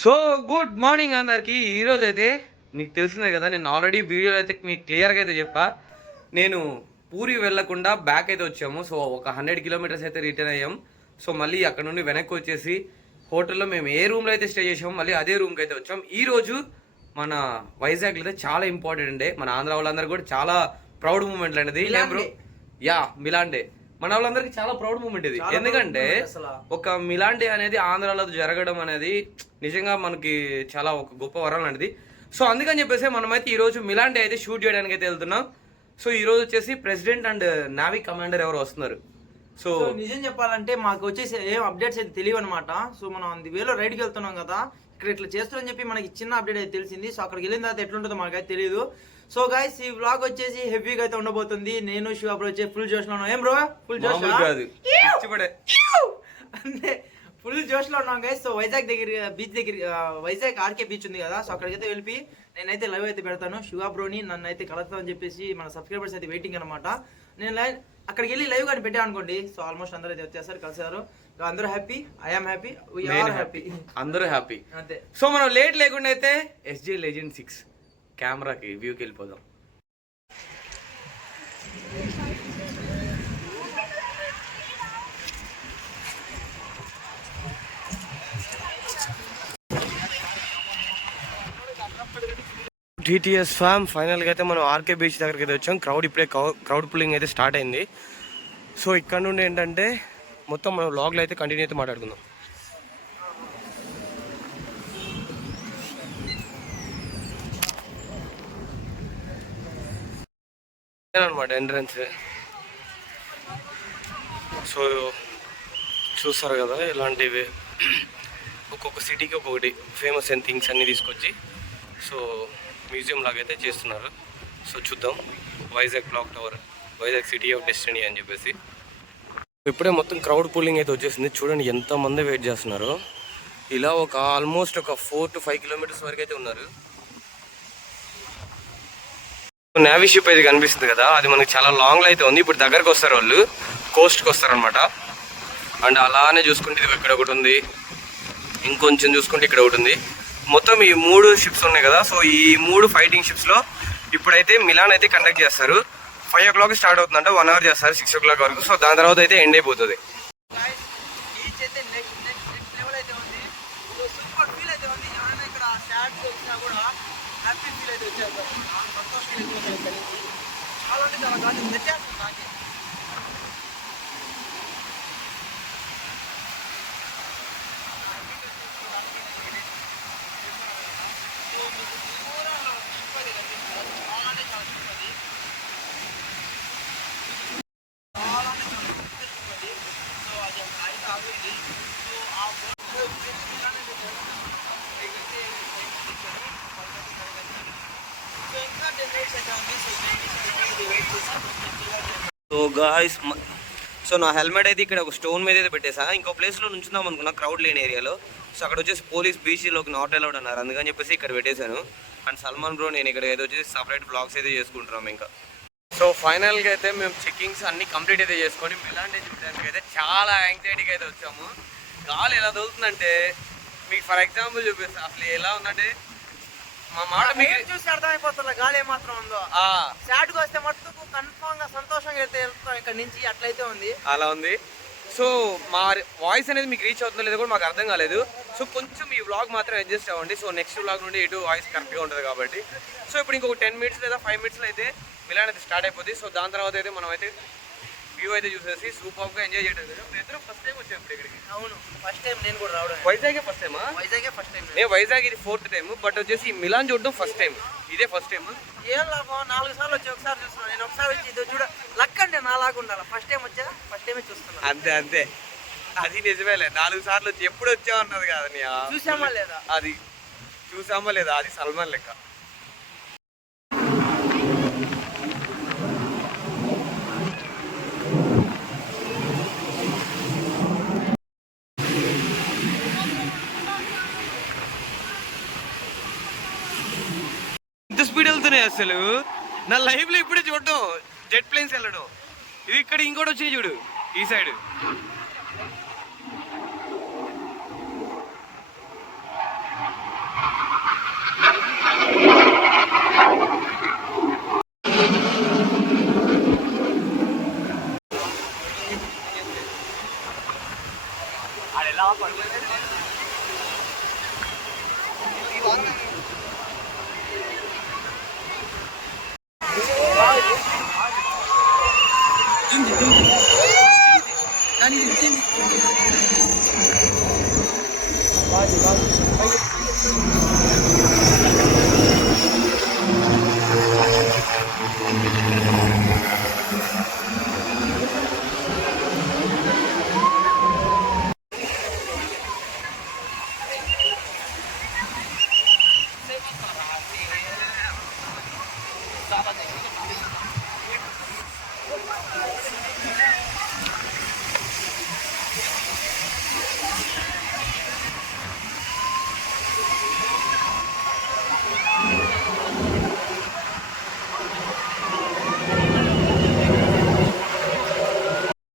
So good morning అందరికి. ఈరోజు అయితే నీకు తెలిసిందే కదా, నేను ఆల్రెడీ వీడియోలో అయితే మీకు క్లియర్గా అయితే చెప్పా. నేను పూరి వెళ్ళకుండా బ్యాక్ అయితే వచ్చాము. సో ఒక 100 కిలోమీటర్స్ అయితే రిటర్న్ అయ్యాం. సో మళ్ళీ అక్కడ నుండి వెనక్కి వచ్చేసి హోటల్లో మేము ఏ రూమ్లో అయితే స్టే చేసామో మళ్ళీ అదే రూమ్కి అయితే వచ్చాం. ఈరోజు మన వైజాగ్లో అయితే చాలా ఇంపార్టెంట్ డే. మన ఆంధ్ర వాళ్ళందరూ కూడా చాలా ప్రౌడ్ మూమెంట్ అనేది. యా, మిలాన్ డే మన వాళ్ళందరికీ చాలా ప్రౌడ్ మూమెంట్ ఇది. ఎందుకంటే ఒక మిలాన్ డే అనేది ఆంధ్రాలో జరగడం అనేది నిజంగా మనకి చాలా ఒక గొప్ప వరం అనేది. సో అందుకని చెప్పేసి మనమైతే ఈరోజు మిలాన్ డే అయితే షూట్ చేయడానికి అయితే వెళ్తున్నాం. సో ఈరోజు వచ్చేసి ప్రెసిడెంట్ అండ్ నావీ కమాండర్ ఎవరు వస్తున్నారు. సో నిజం చెప్పాలంటే మాకు వచ్చేసి ఏం అప్డేట్స్ అయితే తెలియదు అనమాట. సో మనం అంది వేలో రైడ్కి వెళ్తున్నాం కదా, ఇక్కడ ఇట్లా చేస్తారని చెప్పి మనకి చిన్న అప్డేట్ అయితే తెలిసింది. సో అక్కడికి వెళ్ళిన తర్వాత ఎట్లుంటుందో మనకైతే తెలియదు. సో గైస్, ఈ వ్లాగ్ వచ్చేసి హెవీగా అయితే ఉండబోతుంది. నేను శివ బ్రో వచ్చి ఫుల్ జోష్ లో ఉన్నాం. ఏం బ్రో ఫుల్ జోష్ అంటే ఫుల్ జోష్ లో ఉన్నాం గైస్. సో వైజాగ్ దగ్గర బీచ్ దగ్గర వైజాగ్ ఆర్కే బీచ్ ఉంది కదా, సో అక్కడికైతే వెళ్ళి నేనైతే లైవ్ అయితే పెడతాను. శివ బ్రోని నన్ను అయితే కలుస్తామని చెప్పేసి మన సబ్స్క్రైబర్స్ అయితే వెయిటింగ్ అనమాట. నేను అక్కడికి వెళ్ళి లైవ్ కానీ పెట్టా అనుకోండి. సో ఆల్మోస్ట్ అందరూ అయితే వచ్చేసారు, కలిసారు. అందరూ happy, I'm happy, we are happy, అందరూ హ్యాపీ అంతే. సో మనం లేట్ లేకుండా అయితే ఎస్జే లెజెండ్ 6 కెమెరాకి వ్యూకి వెళ్ళిపోదాం. టీటీఎస్ ఫామ్ ఫైనల్గా అయితే మనం ఆర్కే బీచ్ దగ్గరికి అయితే వచ్చాం. ఇప్పుడే క్రౌడ్ పుల్లింగ్ అయితే స్టార్ట్ అయింది. సో ఇక్కడ నుండి ఏంటంటే మొత్తం మనం వ్లాగ్లో అయితే కంటిన్యూ అయితే మాట్లాడుకుందాం. అనమాట ఎంట్రన్స్. సో చూస్తారు కదా ఇలాంటివి ఒక్కొక్క సిటీకి ఒక్కొక్కటి ఫేమస్ అయిన థింగ్స్ అన్నీ తీసుకొచ్చి సో మ్యూజియం లాగైతే చేస్తున్నారు. సో చూద్దాం. Vizag clock tower, Vizag city of destiny అని చెప్పేసి ఇప్పుడే మొత్తం క్రౌడ్ పూలింగ్ అయితే వచ్చేసింది. చూడండి ఎంతమంది వెయిట్ చేస్తున్నారు. ఇలా ఒక ఆల్మోస్ట్ ఒక 4 to 5 కిలోమీటర్స్ వరకు అయితే ఉన్నారు. నేవీ షిప్ అయితే కనిపిస్తుంది కదా, అది మనకి చాలా లాంగ్లో అయితే ఉంది. ఇప్పుడు దగ్గరకు వస్తారు, వాళ్ళు కోస్ట్కి వస్తారనమాట. అండ్ అలానే చూసుకుంటే ఇది ఇక్కడ ఒకటి ఉంది, ఇంకొంచెం చూసుకుంటే ఇక్కడ ఒకటి ఉంది. మొత్తం ఈ 3 షిప్స్ ఉన్నాయి కదా. సో ఈ 3 ఫైటింగ్ షిప్స్లో ఇప్పుడైతే మిలాన్ అయితే కండక్ట్ చేస్తారు. 5 o'clock స్టార్ట్ అవుతుందంటే 1 hour చేస్తారు, 6 o'clock వరకు. సో దాని తర్వాత అయితే ఎండ్ అయిపోతుంది. సో గాయ్స్, సో నా హెల్మెట్ అయితే ఇక్కడ ఒక స్టోన్ మీద అయితే పెట్టేసా. ఇంకో ప్లేస్లో నుంచుందాం అనుకున్నా, క్రౌడ్ లేని ఏరియాలో. సో అక్కడ వచ్చేసి పోలీస్ బీచ్లోకి నాట్ అలౌడ్ అన్నారు, అందుకని చెప్పేసి ఇక్కడ పెట్టేశాను. అండ్ సల్మాన్ బ్రో నేను ఇక్కడ ఏదో వచ్చేసి సపరేట్ బ్లాగ్స్ అయితే చేసుకుంటున్నాం ఇంకా. సో ఫైనల్గా అయితే మేము చెక్కింగ్స్ అన్నీ కంప్లీట్ అయితే చేసుకొని మిలాన్ డే చూడడానికి అయితే చాలా యాంగ్జైటీగా అయితే వచ్చాము. గాలి ఎలా తగులుతుందంటే మీకు ఫర్ ఎగ్జాంపుల్ చూపిస్తాను. అసలు ఎలా ఉందంటే మా మాట మీకు చూసి అర్థమైపోతుంది గాలి ఏమాత్రం ఉందో. షాట్కి వస్తే మట్టుకు కన్ఫామ్ గా సంతోషంగా అయితే వెళ్తాం ఇక్కడ నుంచి, అట్లయితే ఉంది, అలా ఉంది. సో మా వాయిస్ అనేది మీకు రీచ్ అవుతుందో లేదో కూడా మాకు అర్థం కాలేదు. సో కొంచెం ఈ వ్లాగ్ మాత్రం అడ్జస్ట్ అవ్వండి. సో నెక్స్ట్ వ్లాగ్ నుండి ఎటు వాయిస్ కరెక్ట్గా ఉంటుంది కాబట్టి. సో ఇప్పుడు ఇంకొక 10 minutes లేదా 5 minutes అయితే మిలాన్ అయితే స్టార్ట్ అయిపోతుంది. సో దాని తర్వాత అయితే మనం అయితే వ్యూ అయితే చూసేసి సూపర్గా ఎంజాయ్ చేయడం. ఇద్దరు ఫస్ట్ టైం వచ్చాము ఇప్పుడు ఇక్కడికి. అవును, ఫస్ట్ టైం నేను కూడా రావడం. వైజాగే ఫస్ట్ టైమా? వైజాగే ఫస్ట్ టైం. నేను వైజాగ్ ఇది 4th time, బట్ వచ్చేసి మిలాన్ చూడడం ఫస్ట్ టైం. ఇదే ఫస్ట్ టైం. ఏం లాభం, 4 సార్లు వచ్చి ఒకసారి చూస్తున్నాను. నేను ఒకసారి వచ్చి ఇది చూడ లక్ అంటే నాలాగా ఉండాలి. ఫస్ట్ టైం వచ్చా, ఫస్ట్ టైమే చూస్తున్నాను. అంతే అంతే, అది నిజమేలే. 4 సార్లు వచ్చి ఎప్పుడు వచ్చావు అన్నది కాదు. చూసామా లేదా, అది చూసామా లేదా, అది సల్మాన్ లెక్క. స్పీడ్ వెళ్తున్నాయి అసలు. నా లైఫ్ లో ఇప్పుడే చూడటం జెట్ ప్లేన్స్ వెళ్ళడం. ఇది ఇక్కడ ఇంకోటి వచ్చినాయి చూడు ఈ సైడ్.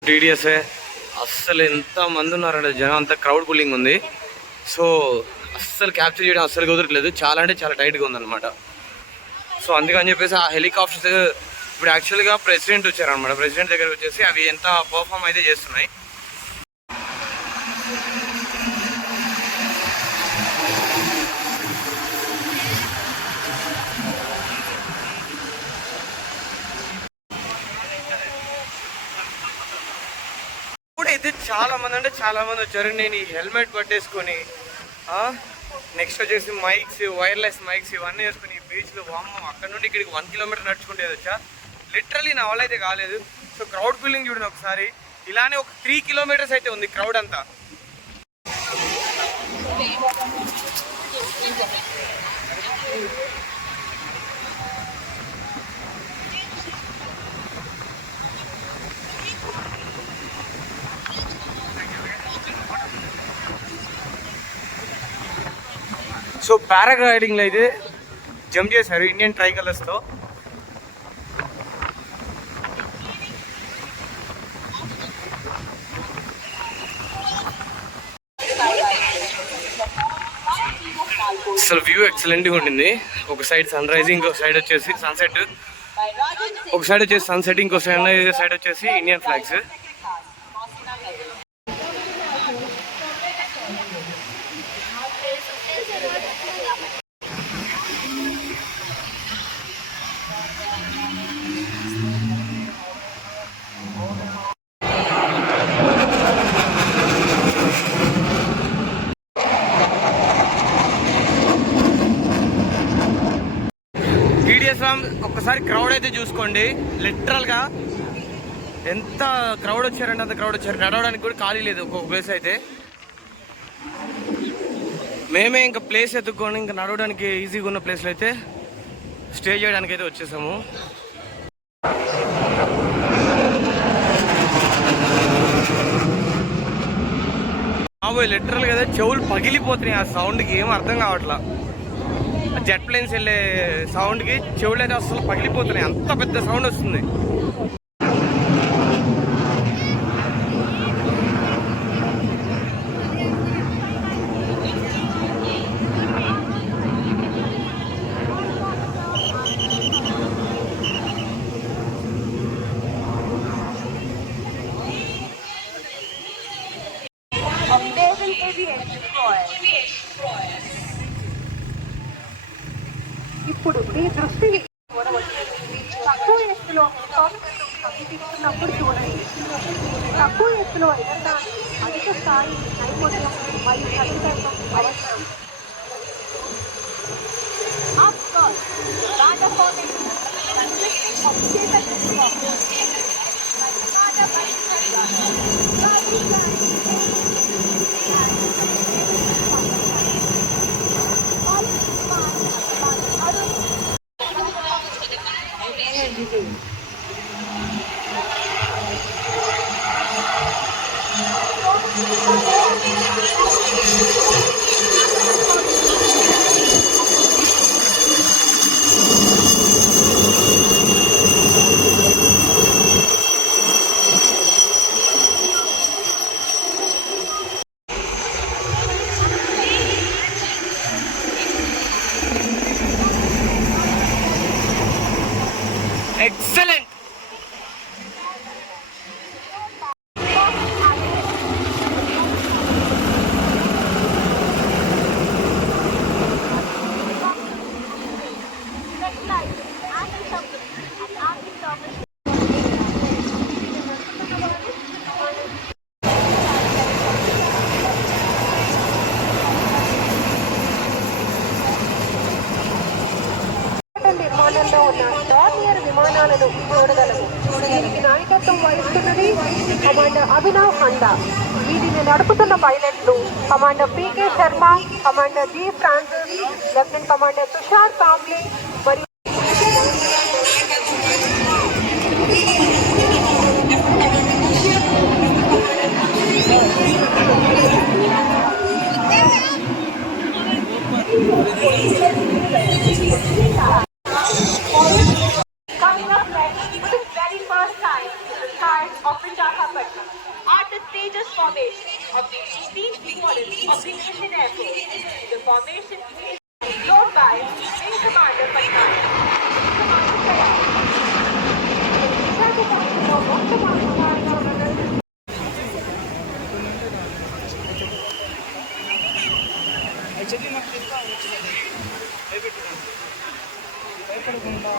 టీడీఎస్ఏ అస్సలు ఎంత మంది ఉన్నారంటే జనం, అంతా క్రౌడ్ పుల్లింగ్ ఉంది. సో అస్సలు క్యాప్చర్ చేయడం అస్సలు కుదరట్లేదు, చాలా అంటే చాలా టైట్గా ఉందన్నమాట. సో అందుకని చెప్పేసి ఆ హెలికాప్టర్స్ ఇప్పుడు యాక్చువల్గా ప్రెసిడెంట్ వచ్చారనమాట. ప్రెసిడెంట్ దగ్గర వచ్చేసి అవి ఎంత పర్ఫామ్ అయితే చేస్తున్నాయి. ఇప్పుడైతే చాలా మంది అంటే చాలా మంది వచ్చారు. నేను ఈ హెల్మెట్ పట్టేసుకొని నెక్స్ట్ వచ్చేసి మైక్స్, వైర్లెస్ మైక్స్ ఇవన్నీ వేసుకుని బీచ్లో వామ్మో అక్కడ నుండి ఇక్కడికి 1 కిలోమీటర్ నడుచుకుంటే వచ్చా. లిటరలీ నా వల్ల అయితే కాలేదు. సో క్రౌడ్ ఫీలింగ్ చూడండి ఒకసారి. ఇలానే ఒక 3 కిలోమీటర్స్ అయితే ఉంది క్రౌడ్ అంతా. సో పారాగ్లైడింగ్లో అయితే జంప్ చేశారు ఇండియన్ ట్రై కలర్స్తో. అసలు వ్యూ ఎక్సలెంట్గా ఉండింది. ఒక సైడ్ సన్ రైజ్, ఇంకో సైడ్ వచ్చేసి సన్సెట్. ఒక సైడ్ వచ్చేసి సన్సెట్, ఇంకో సైడ్ వచ్చేసి ఇండియన్ ఫ్లాగ్స్. ఒక్కసారి క్రౌడ్ అయితే చూసుకోండి. లిటరల్గా ఎంత క్రౌడ్ వచ్చారంటే అంత క్రౌడ్ వచ్చారు. నడవడానికి కూడా ఖాళీ లేదు ఒక్కొక్క ప్లేస్ అయితే. మేమే ఇంకా ప్లేస్ ఎత్తుక్కొని ఇంకా నడవడానికి ఈజీగా ఉన్న ప్లేస్లో అయితే స్టే చేయడానికి అయితే వచ్చేసాము. బాబోయ్ లిటరల్గా అయితే చెవులు పగిలిపోతున్నాయి ఆ సౌండ్కి. ఏం అర్థం కావట్లా. జెట్ ప్లేన్స్ వెళ్ళే సౌండ్కి చెవులు అయితే అసలు పగిలిపోతున్నాయి, అంత పెద్ద సౌండ్ వస్తుంది. ఇప్పుడు మీ దృష్టి తక్కువ ఎత్తులో సమీపిస్తున్నప్పుడు చూడండి. తక్కువ ఎత్తులో ఎగరడానికి అధిక స్థాయి నైపుణ్యం మరియు కఠినత్వం అవసరం. Excellent. డార్నియర్ విమానాలను చూడగలము. దీనికి నాయకత్వం వహిస్తున్నది కమాండర్ అభినవ్ హండా. వీటిని నడుపుతున్న పైలట్లు commander PK Sharma, commander G Francis, lieutenant commander Tushar Kamble మరియు coming up next for the very first time to the skies of Visakhapatnam are the Tejas formation of the 18th Battalion of the Indian Air Force. The formation is flown by Wing Commander Patna. భయపడకుండా